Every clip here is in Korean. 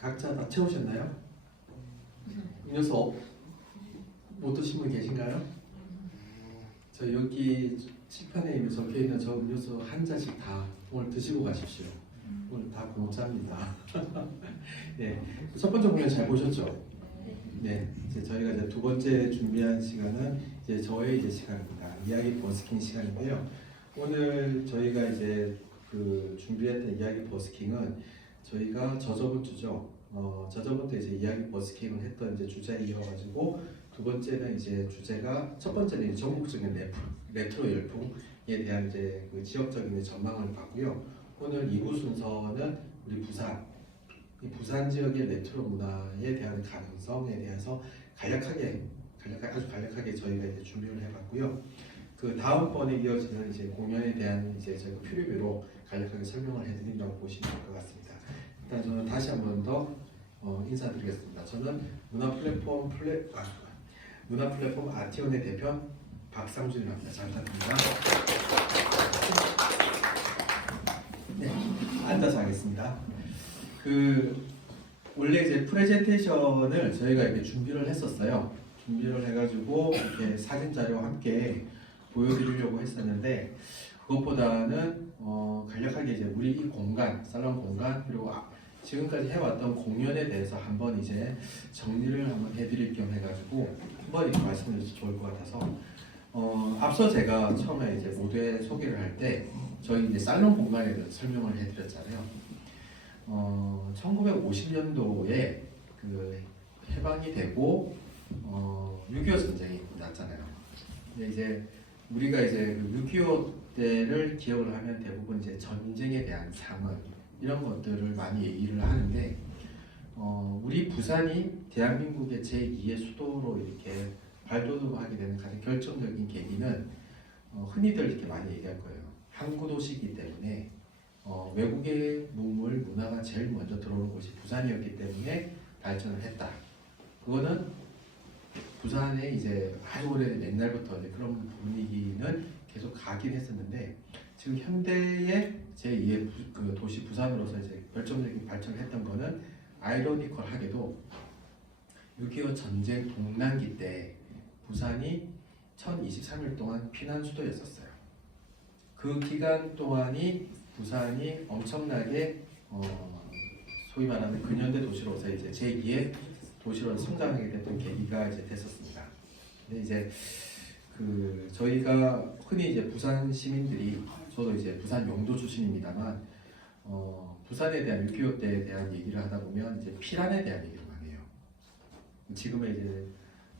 각자 다 채우셨나요? 음료수 못 드신 분 계신가요? 저 여기 칠판에 적혀 있는 저 음료수 한 잔씩 다 오늘 드시고 가십시오. 오늘 다 공짜입니다. 네, 첫 번째 공연 잘 보셨죠? 네, 이제 저희가 이제 두 번째 준비한 시간은 이제 저의 이제 시간입니다. 이야기 버스킹 시간인데요. 오늘 저희가 이제 그 준비했던 이야기 버스킹은 저희가 저저번 주죠. 저저번 때 이제 이야기 버스킹을 했던 이제 주제에 이어가지고 두 번째는 이제 주제가 첫 번째는 이제 전국적인 레트로 열풍에 대한 이제 그 지역적인 전망을 봤고요. 오늘 2부 순서는 우리 이 부산 지역의 레트로 문화에 대한 가능성에 대해서 아주 간략하게 저희가 이제 준비를 해봤고요. 그 다음번에 이어지는 이제 공연에 대한 이제 저희가 표류비로 간략하게 설명을 해드린다고 보시면 될 것 같습니다. 일단 저는 다시 한 번 더 인사드리겠습니다. 저는 문화 플랫폼 아티온의 대표 박상준이라고 합니다. 잘 부탁드립니다. 네, 앉아서 하겠습니다. 원래 이제 프레젠테이션을 저희가 이렇게 준비를 했었어요. 준비를 해가지고 이렇게 사진 자료와 함께 보여드리려고 했었는데 그것보다는 간략하게 이제 우리 이 공간, 살롱 공간 그리고 지금까지 해왔던 공연에 대해서 한번 이제 정리를 한번 해드릴 겸 해가지고 한번 이렇게 말씀드려도 좋을 것 같아서 앞서 제가 처음에 이제 모두에 소개를 할 때 저희 이제 살롱 공간에 대해서 설명을 해드렸잖아요. 1950년도에 그 해방이 되고 6.25 전쟁이 났잖아요. 근데 이제 우리가 이제 그 6.25 때를 기억을 하면 대부분 이제 전쟁에 대한 상흔 이런 것들을 많이 얘기를 하는데 우리 부산이 대한민국의 제2의 수도로 이렇게 발돋움하게 되는 가장 결정적인 계기는 흔히들 이렇게 많이 얘기할 거예요. 항구 도시이기 때문에 외국의 문화가 제일 먼저 들어오는 곳이 부산이었기 때문에 발전을 했다. 그거는 부산에 이제 아주 오래된 옛날부터 이제 그런 분위기는 계속 가긴 했었는데 지금 현대의 제2의 그 도시 부산으로서 이제 결정적인 발전을 했던 거는 아이러니컬하게도 6.25 전쟁 동란기 때 부산이 1023일 동안 피난 수도였었어요. 그 기간 동안이 부산이 엄청나게 소위 말하는 근현대 도시로서 이제 제2의 도시로 성장하게 됐던 계기가 이제 됐었습니다. 근데 이제 저희가 흔히 이제 부산 시민들이 저도 이제 부산 영도 출신입니다만 부산에 대한 6.25 때에 대한 얘기를 하다 보면 이제 피란에 대한 얘기를 많이 해요. 지금의 이제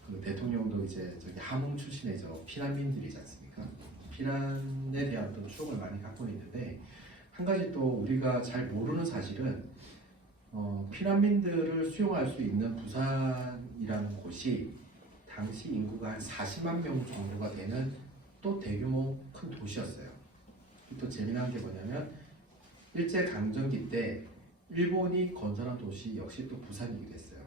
그 대통령도 이제 저기 함흥 출신의 피난민들이지 않습니까? 피란에 대한 어떤 추억을 많이 갖고 있는데 한 가지 또 우리가 잘 모르는 사실은 피난민들을 수용할 수 있는 부산이라는 곳이 당시 인구가 한 40만 명 정도가 되는 또 대규모 큰 도시였어요. 또 재미난 게 뭐냐면 일제강점기 때 일본이 건설한 도시 역시 또 부산이기도 했어요.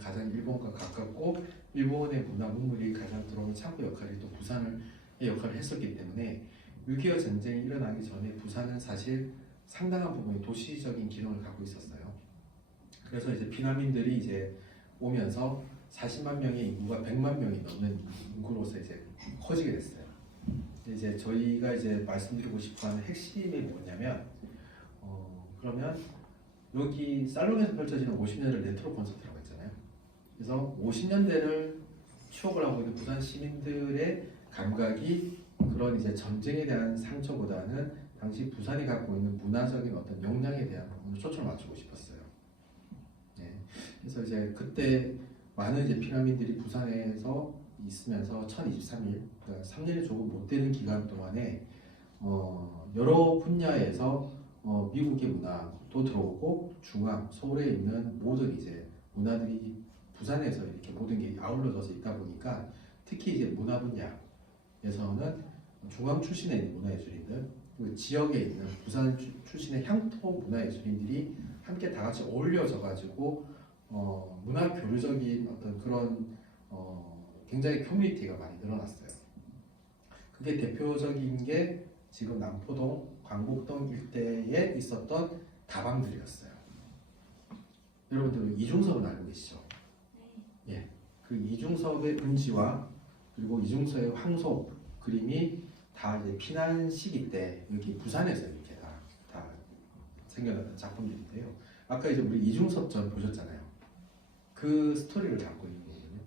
가장 일본과 가깝고 일본의 문화 문물이 가장 들어오는 창구 역할이 또 부산의 역할을 했었기 때문에 6.25 전쟁이 일어나기 전에 부산은 사실 상당한 부분이 도시적인 기능을 갖고 있었어요. 그래서 이제 피난민들이 이제 오면서 40만 명의 인구가 100만 명이 넘는 인구로서 이제 커지게 됐어요. 이제 저희가 이제 말씀드리고 싶어하는 핵심이 뭐냐면 그러면 여기 살롱에서 펼쳐지는 50년대 레트로 콘서트라고 했잖아요. 그래서 50년대를 추억을 하고 있는 부산 시민들의 감각이 그런 이제 전쟁에 대한 상처보다는 당시 부산이 갖고 있는 문화적인 어떤 역량에 대한 부분을 초점을 맞추고 싶었어요. 네. 그래서 이제 그때 많은 이제 피난민들이 부산에서 있으면서 1023일, 그러니까 3년이 조금 못 되는 기간 동안에 여러 분야에서 미국의 문화도 들어오고 중앙, 서울에 있는 모든 이제 문화들이 부산에서 이렇게 모든 게 아울러져서 있다 보니까 특히 이제 문화 분야에서는 중앙 출신의 문화예술인들, 그리고 지역에 있는 부산 출신의 향토 문화예술인들이 함께 다 같이 어울려져 가지고 문화 교류적인 어떤 그런 굉장히 커뮤니티가 많이 늘어났어요. 그게 대표적인 게 지금 남포동, 광복동 일대에 있었던 다방들이었어요. 여러분들 이중섭은 알고 계시죠? 예, 그 이중섭의 은지와 그리고 이중섭의 황소 그림이 다 이제 피난 시기 때 여기 부산에서 이렇게 다 생겨났던 작품들인데요. 아까 이제 우리 이중섭 전 보셨잖아요. 그 스토리를 담고 있는 거거든요.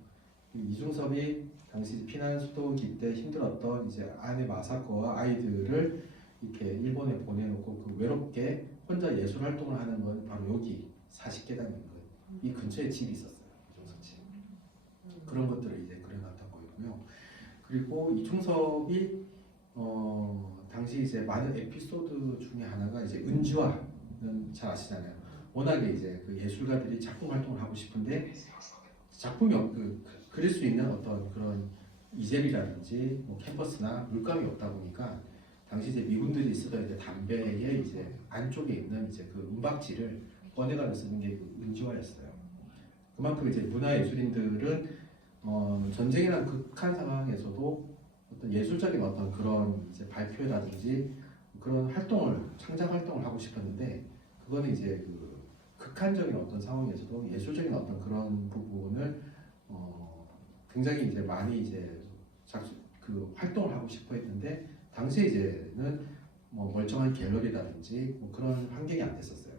이중섭이 당시 피난 수도기 때 힘들었던 이제 아내 마사코와 아이들을 이렇게 일본에 보내놓고 그 외롭게 혼자 예술 활동을 하는 건 바로 여기 40계단인 거예요. 이 근처에 집이 있었어요. 이중섭 집. 그런 것들을 이제 그려놨던 거고요. 그리고 이중섭이 당시 이제 많은 에피소드 중에 하나가 이제 은지화는 잘 아시잖아요. 워낙에 이제 그 예술가들이 작품 활동을 하고 싶은데 작품이 그릴 수 있는 어떤 그런 이젤이라든지 뭐 캔버스나 물감이 없다 보니까 당시 이제 미군들이 쓰던 이제 담배의 이제 안쪽에 있는 이제 그 은박지를 꺼내가지고 쓰는 게 그 은지화였어요. 그만큼 이제 문화예술인들은 전쟁이라는 극한 상황에서도 어떤 예술적인 어떤 그런 이제 발표라든지 그런 활동을 창작 활동을 하고 싶었는데 그거는 이제 그 극한적인 어떤 상황에서도 예술적인 어떤 그런 부분을 굉장히 이제 많이 이제 그 활동을 하고 싶어 했는데 당시에 이제는 뭐 멀쩡한 갤러리라든지 뭐 그런 환경이 안 됐었어요.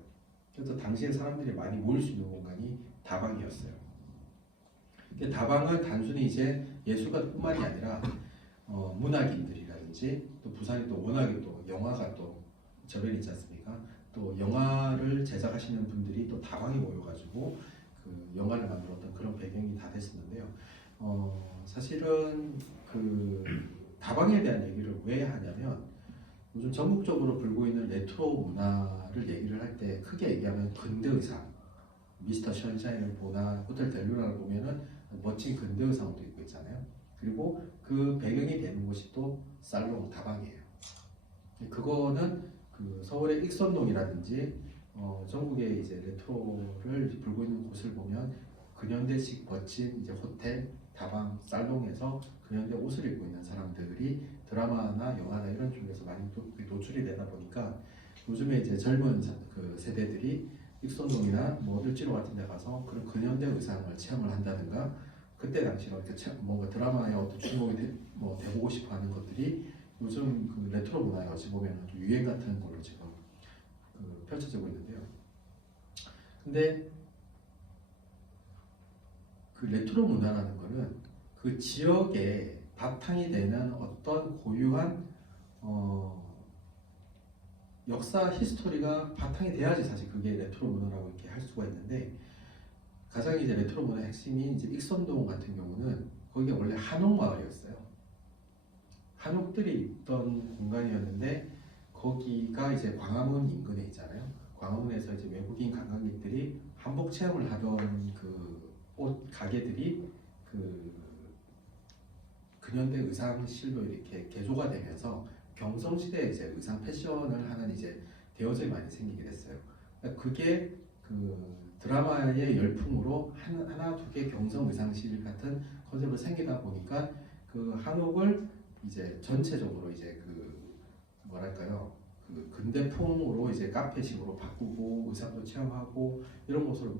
그래서 당시에 사람들이 많이 모일 수 있는 공간이 다방이었어요. 다방은 단순히 이제 예술가뿐만이 아니라 문학인들이라든지 또 부산이 또 워낙에 또 영화가 또 저변이 있지 않습니까? 또 영화를 제작하시는 분들이 또 다방에 모여가지고 그 영화를 만들었던 그런 배경이 다 됐었는데요. 사실은 그 다방에 대한 얘기를 왜 하냐면 요즘 전국적으로 불고 있는 레트로 문화를 얘기를 할 때 크게 얘기하면 근대 의상, 미스터 션샤인을 보나 호텔 델루나를 보면은 멋진 근대 의상도 입고 있잖아요. 그리고 그 배경이 되는 곳이 또 살롱 다방이에요. 그거는 그 서울의 익선동이라든지 전국의 이제 레트로를 불고 있는 곳을 보면 근현대식 멋진 이제 호텔, 다방, 살롱에서 근현대 옷을 입고 있는 사람들이 드라마나 영화나 이런 쪽에서 많이 노출이 되다 보니까 요즘에 이제 젊은 그 세대들이 익선동이나 뭐 을지로 같은 데 가서 그런 근현대 의상을 체험을 한다든가 그때 당시에 뭔가 드라마에 어떤 주목이 돼보고 싶어 하는 것들이 요즘 그 레트로 문화에 어찌 보면 유행 같은 걸로 지금 펼쳐지고 있는데요. 근데 그 레트로 문화라는 거는 그 지역에 바탕이 되는 어떤 고유한 역사 히스토리가 바탕이 돼야지 사실 그게 레트로 문화라고 이렇게 할 수가 있는데 가장 이제 레트로 문화의 핵심이 이제 익선동 같은 경우는 거기가 원래 한옥 마을이었어요. 한옥들이 있던 공간이었는데 거기가 이제 광화문 인근에 있잖아요. 광화문에서 이제 외국인 관광객들이 한복 체험을 하던 그 옷 가게들이 그 근현대 의상실로 이렇게 개조가 되면서 경성시대에 이제 의상 패션을 하는 이제 대여점이 많이 생기게 됐어요. 그러니까 그게 그 드라마의 열풍으로 하나 두 개 경성 의상실 같은 컨셉으로 생기다 보니까 그 한옥을 이제 전체적으로 이제 그 뭐랄까요 그 근대풍으로 이제 카페식으로 바꾸고 의상도 체험하고 이런 모습을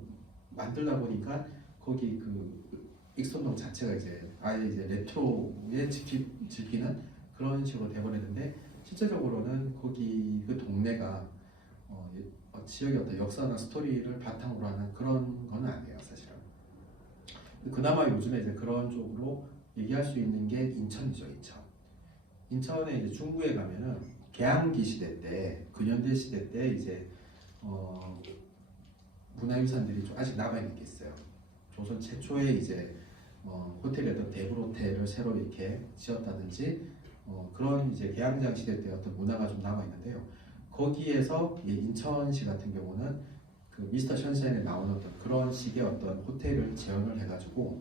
만들다 보니까 거기 그 익선동 자체가 이제 아예 이제 레트로에 즐기는 그런 식으로 돼버렸는데 실제적으로는 거기 그 동네가 지역의 어떤 역사나 스토리를 바탕으로 하는 그런 건 아니에요 사실은. 그나마 요즘에 이제 그런 쪽으로 얘기할 수 있는 게 인천이죠. 인천에 이제 중구에 가면은 개항기 시대 때 근현대 시대 때 이제 문화유산들이 좀 아직 남아 있는 게 있어요. 조선 최초의 이제 호텔이었던 대불 호텔을 새로 이렇게 지었다든지 그런 이제 개항장 시대 때 어떤 문화가 좀 남아 있는데요. 거기에서 인천시 같은 경우는 그 미스터 션샤인에 나오는 어떤 그런 식의 어떤 호텔을 재현을 해가지고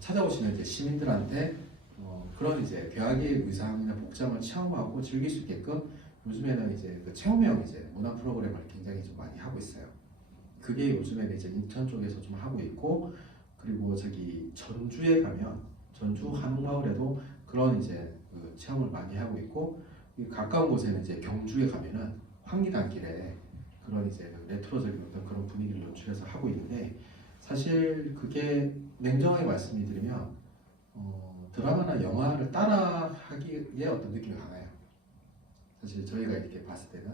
찾아오시는 이제 시민들한테 그런 이제 개화기의 의상이나 복장을 체험하고 즐길 수 있게끔 요즘에는 이제 그 체험형 이제 문화 프로그램을 굉장히 좀 많이 하고 있어요. 그게 요즘에는 이제 인천 쪽에서 좀 하고 있고 그리고 저기 전주에 가면 전주 한옥마을에도 그런 이제 그 체험을 많이 하고 있고 가까운 곳에는 이제 경주에 가면은 황리단길에 그런 이제 레트로적인 어떤 그런 분위기를 연출해서 하고 사실 그게 냉정하게 말씀드리면 드라마나 영화를 따라하기에 어떤 느낌이 강해요. 사실 저희가 이렇게 봤을 때는.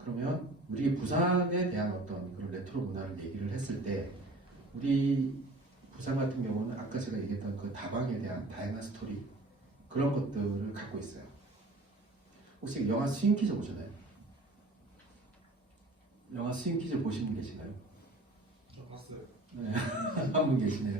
그러면 우리 부산에 대한 어떤 그런 레트로 문화를 얘기를 했을 때 우리 부산 같은 경우는 아까 제가 얘기했던 그 다방에 대한 다양한 스토리 그런 것들을 갖고 있어요. 혹시 영화 스윙키즈 보셨나요? 영화 스윙키즈 보신 분 계신가요? 저 봤어요. 네, 한 분 계시네요.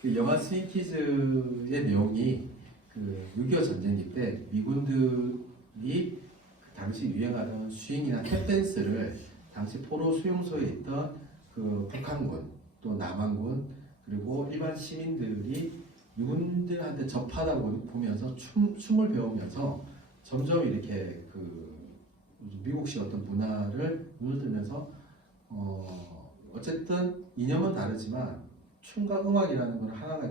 그 영화 스윙키즈의 내용이 그 6.25 전쟁기 때 미군들이 그 당시 유행하던 스윙이나 탭댄스를 당시 포로 수용소에 있던 그 북한군 또 남한군 그리고 일반 시민들이 미군들한테 접하다 보면서 춤을 배우면서 점점 이렇게 그 미국식 어떤 문화를 눈을 뜨면서 어쨌든 이념은 다르지만 춤과 음악이라는 건 하나가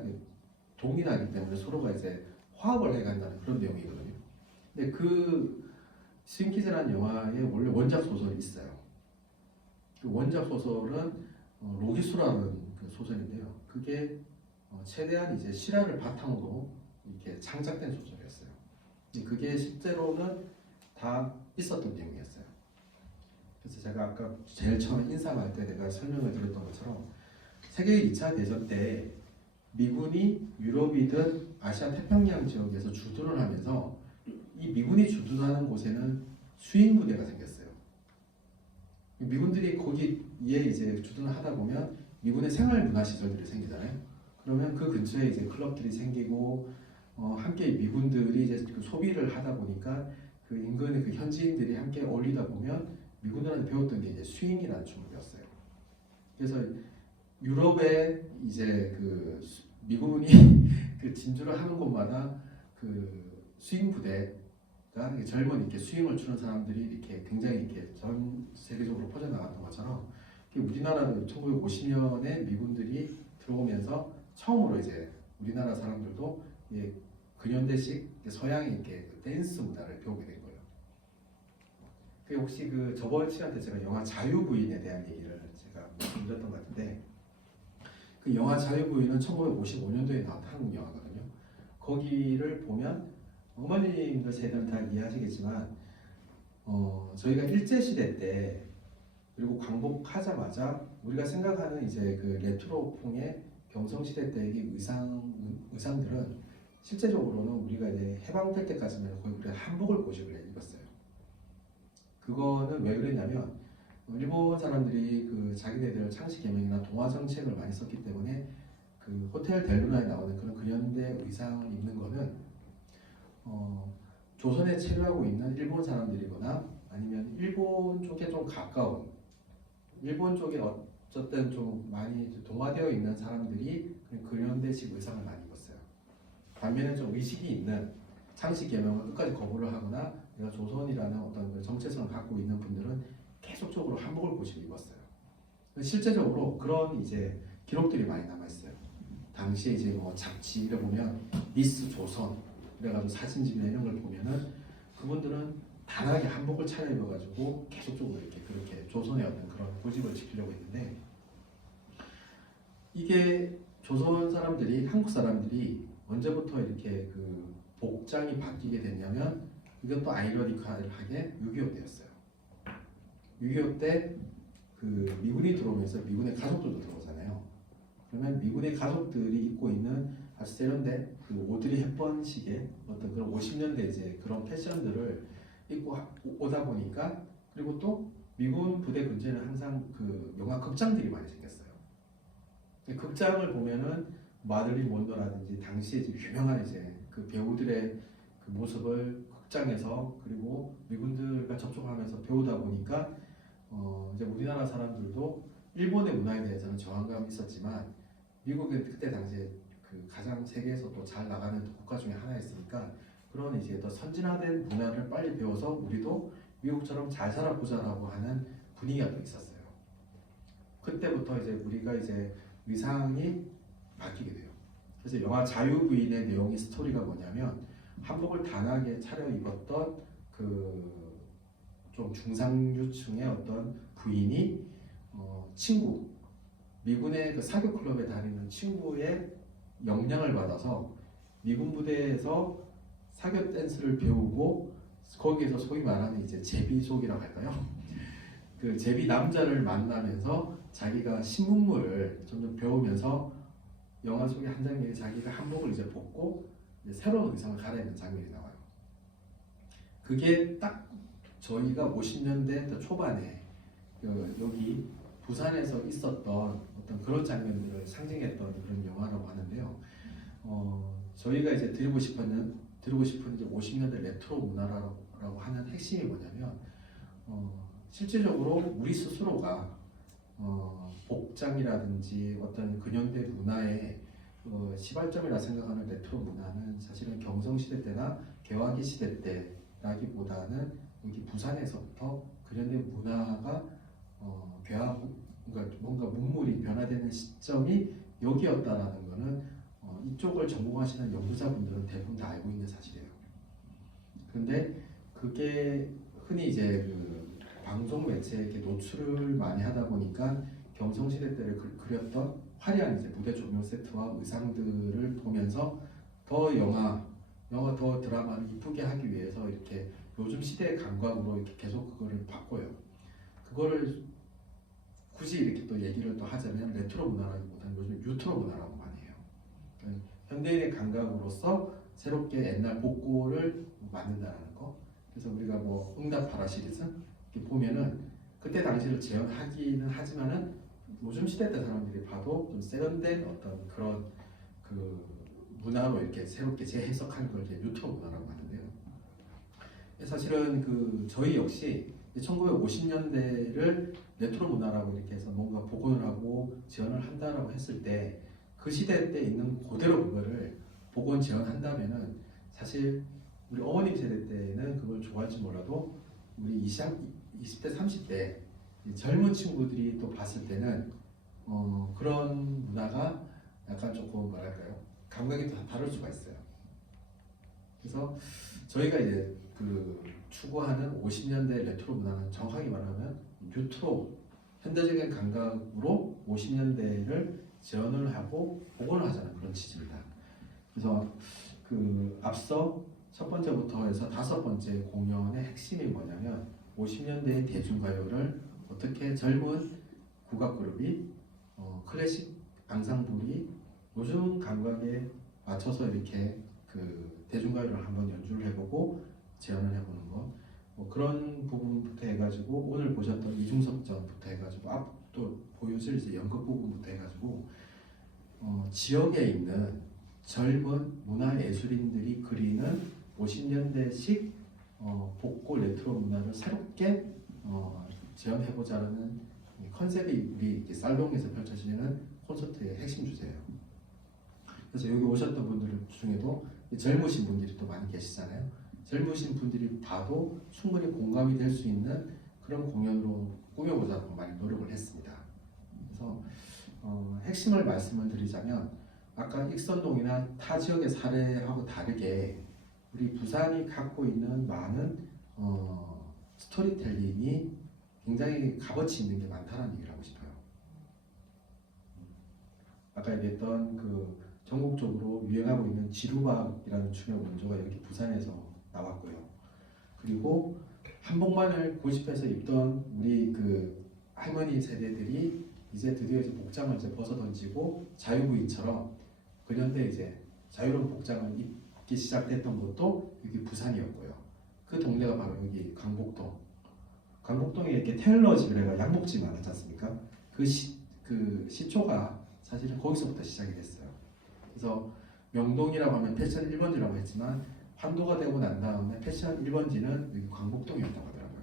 동일하기 때문에 서로가 이제 화합을 해간다는 그런 내용이거든요. 근데 그 스윙키즈라는 영화에 원래 원작 소설이 있어요. 그 원작 소설은 로기수라는 그 소설인데요. 그게 최대한 이제 실화를 바탕으로 이렇게 창작된 소설이었어요. 그게 실제로는 다 있었던 내용이었어요. 그래서 제가 아까 제일 처음에 인사할 때 내가 설명을 드렸던 것처럼 세계 2차 대전 때 미군이 유럽이든 아시아 태평양 지역에서 주둔을 하면서 이 미군이 주둔하는 곳에는 수인 부대가 생겼어요. 미군들이 거기에 이제 주둔을 하다 보면 미군의 생활 문화 시설들이 생기잖아요. 그러면 그 근처에 이제 클럽들이 생기고 함께 미군들이 이제 그 소비를 하다 보니까 그 인근의 그 현지인들이 함께 어울리다 보면 미군들한테 배웠던 게 이제 스윙이라는 춤을 배웠어요. 그래서 유럽에 이제 그 미군이 그 진주를 하는 곳마다 그 스윙 부대가 젊은 이렇게 스윙을 추는 사람들이 이렇게 굉장히 이렇게 전 세계적으로 퍼져나갔던 것처럼 우리나라도 1950년에 미군들이 들어오면서 처음으로 이제 우리나라 사람들도 근현대식 서양의 이렇게 댄스 문화를 배우게 된 거예요. 그 혹시 그 저번 시간 때 제가 영화 자유부인에 대한 얘기를 제가 드렸던 것 같은데 그 영화 자유부인은 1955년도에 나온 한국 영화거든요. 거기를 보면 어머님들 세대는 다 이해하시겠지만 저희가 일제시대 때 그리고 광복하자마자 우리가 생각하는 이제 그 레트로풍의 경성시대 때의 의상들은 실제적으로는 우리가 이제 해방될 때까지는 거의 우리가 한복을 고집을 입었어요. 그거는 왜 그랬냐면 일본 사람들이 그 자기네들 창시 개명이나 동화 정책을 많이 썼기 때문에 그 호텔 델루나에 나오는 그런 근현대 의상을 입는 거는 조선에 체류하고 있는 일본 사람들이거나 아니면 일본 쪽에 좀 가까운 일본 쪽에 어쨌든 좀 많이 동화되어 있는 사람들이 근현대식 의상을 많이 입었어요. 반면에 좀 의식이 있는 창시 개명을 끝까지 거부를 하거나 내가 조선이라는 어떤 정체성을 갖고 있는 분들은 계속적으로 한복을 고집을 입었어요. 실제적으로 그런 이제 기록들이 많이 남아 있어요. 당시에 이제 뭐 잡지를 보면 미스 조선 그래가지고 사진집이나 이런 걸 보면은 그분들은 단하게 한복을 차려입어가지고 계속적으로 이렇게 그렇게 조선의 어떤 그런 고집을 지키려고 했는데 이게 조선 사람들이 한국 사람들이 언제부터 이렇게 그 복장이 바뀌게 됐냐면 이것도 아이러니컬하게 6.25 때였어요. 6.25 때 그 미군이 들어오면서 미군의 가족들도 들어오잖아요. 그러면 미군의 가족들이 입고 있는 아주 세련된 그 오드리 헵번식의 어떤 그런 50년대 이제 그런 패션들을 입고 오다 보니까 그리고 또 미군 부대 근처에는 항상 그 영화 극장들이 많이 생겼어요. 극장을 보면은 마들린 몬로라든지 당시에 이제 유명한 이제 그 배우들의 그 모습을 극장에서 그리고 미군들과 접촉하면서 배우다 보니까 이제 우리나라 사람들도 일본의 문화에 대해서는 저항감이 있었지만 미국은 그때 당시에 그 가장 세계에서 또 잘 나가는 국가 중에 하나였으니까 그런 이제 더 선진화된 문화를 빨리 배워서 우리도 미국처럼 잘 살아보자라고 하는 분위기가 또 있었어요. 그때부터 이제 우리가 이제 의상이 바뀌게 돼요. 그래서 영화 자유부인의 내용의 스토리가 뭐냐면 한복을 단하게 차려입었던 그 좀 중상류층의 어떤 부인이 친구 미군의 그 사교 클럽에 다니는 친구의 영향을 받아서 미군 부대에서 사교 댄스를 배우고 거기에서 소위 말하는 이제 제비족이라고 할까요? 그 제비 남자를 만나면서 자기가 신문물을 점점 배우면서 영화 속의 한 장면에 자기가 한복을 이제 벗고 이제 새로운 의상을 갈아입는 장면이 나와요. 그게 딱 저희가 50년대 초반에 여기 부산에서 있었던 어떤 그런 장면들을 상징했던 그런 영화라고 하는데요. 저희가 이제 드리고 싶은 이제 50년대 레트로 문화라고 하는 핵심이 뭐냐면 실질적으로 우리 스스로가 복장이라든지 어떤 근현대 문화의 시발점이라 생각하는 레트로 문화는 사실은 경성시대 때나 개화기 시대 때라기보다는 여기 부산에서부터 근현대 문화가 그러니까 뭔가 문물이 변화되는 시점이 여기였다라는 거는 이쪽을 전공하시는 연구자분들은 대부분 다 알고 있는 사실이에요. 그런데 그게 흔히 이제 그 방송 매체에 이렇게 노출을 많이 하다 보니까 경성시대 때를 그렸던 화려한 이제 무대 조명 세트와 의상들을 보면서 더 영화 더 드라마를 이쁘게 하기 위해서 이렇게 요즘 시대의 감각으로 이렇게 계속 그거를 바꿔요. 그거를 굳이 이렇게 또 얘기를 또 하자면 레트로 문화라기보다는 요즘 유트로 문화라고 많이 해요. 그러니까 현대인의 감각으로서 새롭게 옛날 복고를 만든다는 거. 그래서 우리가 뭐 응답하라 시리즈 이렇게 보면은 그때 당시를 재현하기는 하지만은 요즘 시대 때 사람들이 봐도 좀 세련된 어떤 그런 그 문화로 이렇게 새롭게 재해석한 걸 이제 유트로 문화라고 하는데요. 사실은 그 저희 역시 1950년대를 레트로 문화라고 이렇게 해서 뭔가 복원을 하고 지원을 한다라고 했을 때 그 시대 때 있는 그대로 그거를 복원 지원한다면은 사실 우리 어머님 세대 때는 그걸 좋아할지 몰라도 우리 20대 30대 젊은 친구들이 또 봤을 때는 그런 문화가 약간 조금 뭐랄까요 감각이 또 다를 수가 있어요. 그래서 저희가 이제 그 추구하는 50년대 레트로 문화는 정확하게 말하면 뉴트로 현대적인 감각으로 50년대를 재현을 하고 복원을 하자는 그런 취지입니다. 그래서 그 앞서 첫 번째부터 해서 다섯 번째 공연의 핵심이 뭐냐면 50년대의 대중가요를 어떻게 젊은 국악그룹이 클래식 앙상블이 요즘 감각에 맞춰서 이렇게 그 대중가요를 한번 연주를 해보고 재현을 해보는 것, 뭐 그런 부분부터 해가지고 오늘 보셨던 이중섭전부터 해가지고 앞도 보여줄 이제 연극 부분부터 해가지고 지역에 있는 젊은 문화예술인들이 그리는 50년대식 복고 레트로 문화를 새롭게 재현해보자는 컨셉이 우리 살롱에서 펼쳐지는 콘서트의 핵심 주제예요. 그래서 여기 오셨던 분들 중에도 젊으신 분들이 또 많이 계시잖아요. 젊으신 분들이 봐도 충분히 공감이 될 수 있는 그런 공연으로 꾸며보자고 많이 노력을 했습니다. 그래서 핵심을 말씀을 드리자면 아까 익선동이나 타 지역의 사례하고 다르게 우리 부산이 갖고 있는 많은 스토리텔링이 굉장히 값어치 있는 게 많다는 얘기를 하고 싶어요. 아까 얘기했던 그 전국적으로 유행하고 있는 지루박이라는 춤의 원조가 여기 부산에서 나왔고요. 그리고 한복만을 고집해서 입던 우리 그 할머니 세대들이 이제 드디어 이제 복장을 이제 벗어 던지고 자유부인처럼 근현대 이제 자유로운 복장을 입기 시작했던 것도 여기 부산이었고요. 그 동네가 바로 여기 강북동. 강북동에 이렇게 테일러 집이라고 양복집 많았지 않습니까? 그 시초가 사실은 거기서부터 시작이 됐어요. 그래서 명동이라고 하면 패션 1번지라고 했지만 환도가 되고 난 다음에 패션 1번지는 여기 광복동이었다고 하더라고요.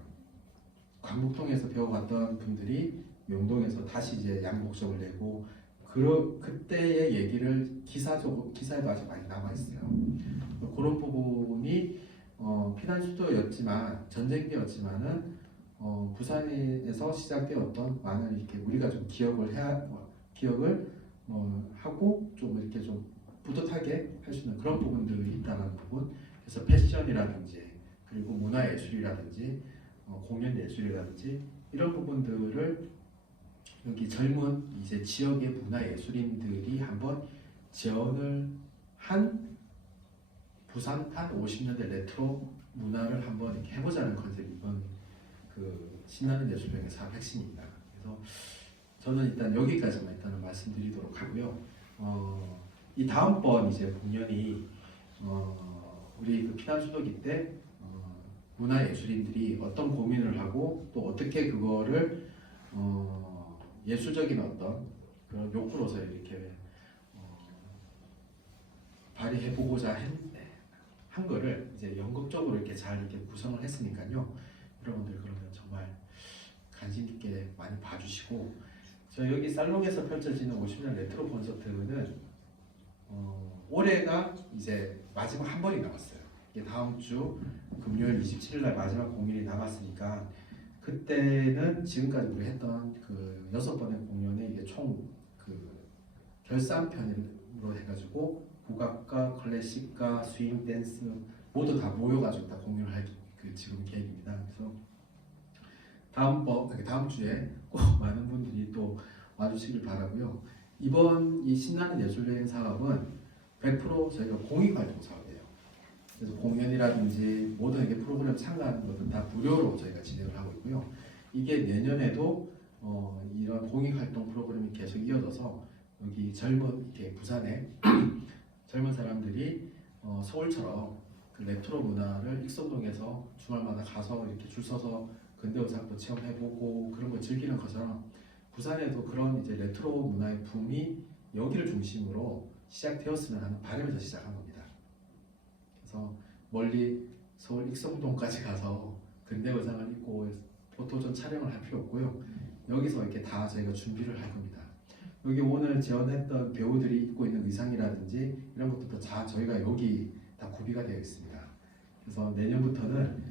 광복동에서 배워갔던 분들이 명동에서 다시 이제 양복점을 내고 그때의 얘기를 기사에도 아직 많이 남아있어요. 그런 부분이 피난 수도였지만 전쟁기였지만은 부산에서 시작되었던 많은 이렇게 우리가 좀 기억을 하고 좀 이렇게 좀 뿌듯하게 할 수 있는 그런 부분들이 있다는 부분. 그래서 패션이라든지 그리고 문화예술이라든지 공연예술이라든지 이런 부분들을 여기 젊은 이제 지역의 문화 예술인들이 한번 재현을 한 부산판 50년대 레트로 문화를 한번 이렇게 해보자는 컨셉이 이번 그 신나는 예술여행 사업 핵심입니다. 그래서 저는 일단 여기까지만 일단은 말씀드리도록 하고요. 이 다음번 이제 공연이 우리 그 피난수도기 때 문화예술인들이 어떤 고민을 하고 또 어떻게 그거를 예술적인 어떤 그런 욕구로서 이렇게 발휘해보고자 한 거를 이제 연극적으로 이렇게 잘 이렇게 구성을 했으니까요. 여러분들 그러면 정말 관심 있게 많이 봐주시고, 저 여기 살롱에서 펼쳐지는 50년 레트로 콘서트는 올해가 이제 마지막 한 번이 남았어요. 이게 다음 주 금요일 27일 날 마지막 공연이 남았으니까 그때는 지금까지 우리 했던 그 6번의 공연에 이게 총 그 결산편으로 해가지고 국악과 클래식과 스윙 댄스 모두 다 모여가지고 다 공연을 할 그 지금 계획입니다. 그래서 다음 주에 꼭 많은 분들이 또 와주시길 바라고요. 이번 이 신나는 예술여행 사업은 100% 저희가 공익활동 사업이에요. 그래서 공연이라든지 모든 이게 프로그램 참가하는 것은 다 무료로 저희가 진행을 하고 있고요. 이게 내년에도 이런 공익활동 프로그램이 계속 이어져서 여기 이렇게 부산에 젊은 사람들이 서울처럼 그 레트로 문화를 익선동에서 주말마다 가서 이렇게 줄 서서 근대의상도 체험해보고 그런 걸 즐기는 것처럼 부산에도 그런 이제 레트로 문화의 붐이 여기를 중심으로 시작되었으면 하는 바람에서 시작한 겁니다. 그래서 멀리 서울 익선동까지 가서 근대 의상을 입고 포토존 촬영을 할 필요 없고요. 여기서 이렇게 다 저희가 준비를 할 겁니다. 여기 오늘 재현했던 배우들이 입고 있는 의상이라든지 이런 것들도 다 저희가 여기 다 구비가 되어 있습니다. 그래서 내년부터는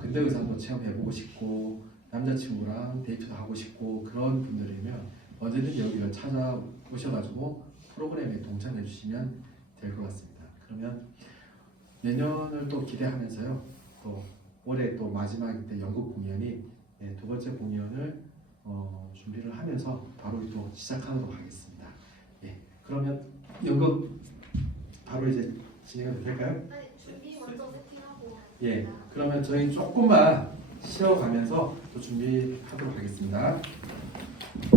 근대 의상도 체험해보고 싶고 남자친구랑 데이트도 하고 싶고 그런 분들이면 언제든지 여기를 찾아오셔가지고 프로그램에 동참해 주시면 될 것 같습니다. 그러면 내년을 또 기대하면서요. 또 올해 또 마지막 때 연극 공연이 두 번째 공연을 준비를 하면서 바로 또 시작하도록 하겠습니다. 예, 그러면 연극 바로 이제 진행해도 될까요? 아니, 준비 먼저 세팅하고. 예, 그러면 저희 조금만 쉬어가면서 또 준비하도록 하겠습니다.